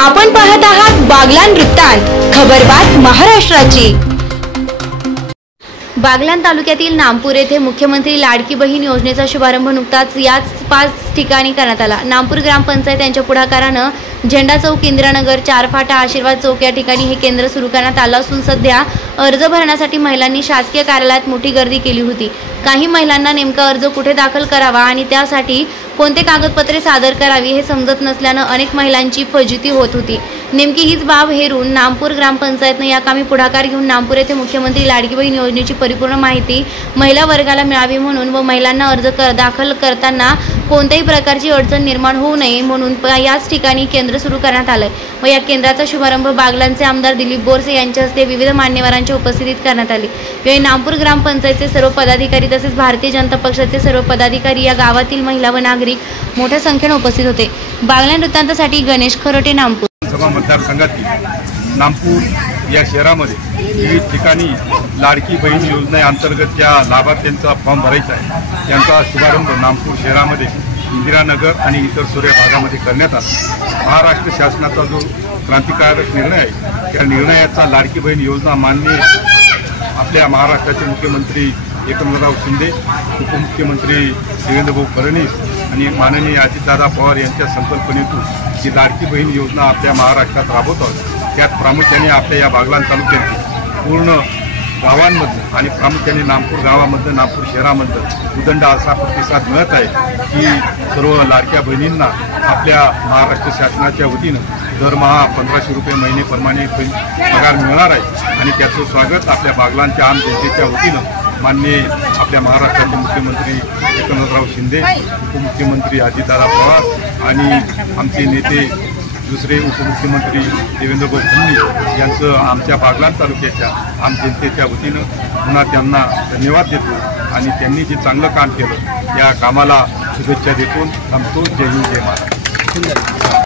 आपण पाहत आहात बागलाण वृत्तांत, खबरबात महाराष्ट्राची। बागलाण तालुक्यातील नामपूर येथे मुख्यमंत्री लाडकी बहीण योजनेचा शुभारंभ नुकताच याच 5 ठिकाणी करण्यात आला। नामपूर ग्रामपंचायत यांच्या पुढाकाराने झेंडा चौक, इंदिरानगर, 4 फाटा, आशीर्वाद चौक या ठिकाणी हे केंद्र सुरू करण्यात आलं असून सध्या अर्ज भरण्यासाठी महिलांनी शासकीय कार्यालयात मोठी गर्दी केली होती। काही महिलांना नेमका अर्ज कुठे दाखल करावा आणि त्यासाठी कोणते कागदपत्रे सादर करावी हे समजत नसल्याने अनेक महिलांची फजिती होत होती। नेमकी हीच बाब हेरून नामपूर ग्रामपंचायतने या कामी पुढाकार घेऊन नामपूर येथे मुख्यमंत्री लाडकी बहीण योजनेची परिपूर्ण माहिती महिला वर्गाला मिळावी म्हणून व महिलांना अर्ज दाखल करताना कोणत्याही प्रकारची अडचण निर्माण होऊ नये म्हणून याच ठिकाणी केंद्र सुरू करण्यात आले व या केंद्राचा शुभारंभ बागलाणचे आमदार दिलीप बोरसे यांच्या हस्ते विविध मान्यवरांच्या उपस्थितीत करण्यात आले। यावेळी नामपूर ग्रामपंचायतचे सर्व पदाधिकारी तसेच भारतीय जनता पक्षाचे सर्व पदाधिकारी, या गावातील महिला व नागरिक मोठ्या संख्येने उपस्थित होते। बागलाण वृत्तांतासाठी गणेश खरोटे, नामपूर। सभा मतदारसंघातील नामपूर या शहरामध्ये विविध ठिकाणी लाडकी बहीण योजनेअंतर्गत ज्या लाभार्थ्यांचा फॉर्म भरायचा आहे त्यांचा शुभारंभ नामपूर शहरामध्ये इंदिरानगर आणि इतर सर्व भागामध्ये करण्यात आला। महाराष्ट्र शासनाचा जो क्रांतिकारक निर्णय आहे त्या निर्णयाचा लाडकी बहीण योजना मान्य आपल्या महाराष्ट्राचे मुख्यमंत्री एकनाथराव शिंदे, उपमुख्यमंत्री देवेंद्रभाऊ फडणवीस आणि माननीय अजितदादा पवार यांच्या संकल्पनेतून जी लाडकी बहीण योजना आपल्या महाराष्ट्रात राबवत आहोत त्यात प्रामुख्याने आपल्या या बागलाण तालुक्यातील पूर्ण गावांमधून आणि प्रामुख्याने नामपूर गावामधून नामपूर शहरामधून उदंड असा प्रतिसाद मिळत आहे की सर्व लाडक्या बहिणींना आपल्या महाराष्ट्र शासनाच्या वतीनं दरमहा 1500 रुपये महिनेप्रमाणे पगार मिळणार आहे आणि त्याचं स्वागत आपल्या बागलाणच्या आम जनतेच्या वतीनं माननीय आपल्या महाराष्ट्राचे मुख्यमंत्री एकनाथराव शिंदे, उपमुख्यमंत्री अजितदादा पवार आणि आमचे नेते दुसरे उपमुख्यमंत्री देवेंद्रभाऊ फडणवीस यांचं आमच्या बागलाण तालुक्याच्या आम जनतेच्या वतीनं पुन्हा त्यांना धन्यवाद देतो आणि त्यांनी जे चांगलं काम केलं या कामाला शुभेच्छा देतो। थांबतो। जय हिंद, जय महाराष्ट्र।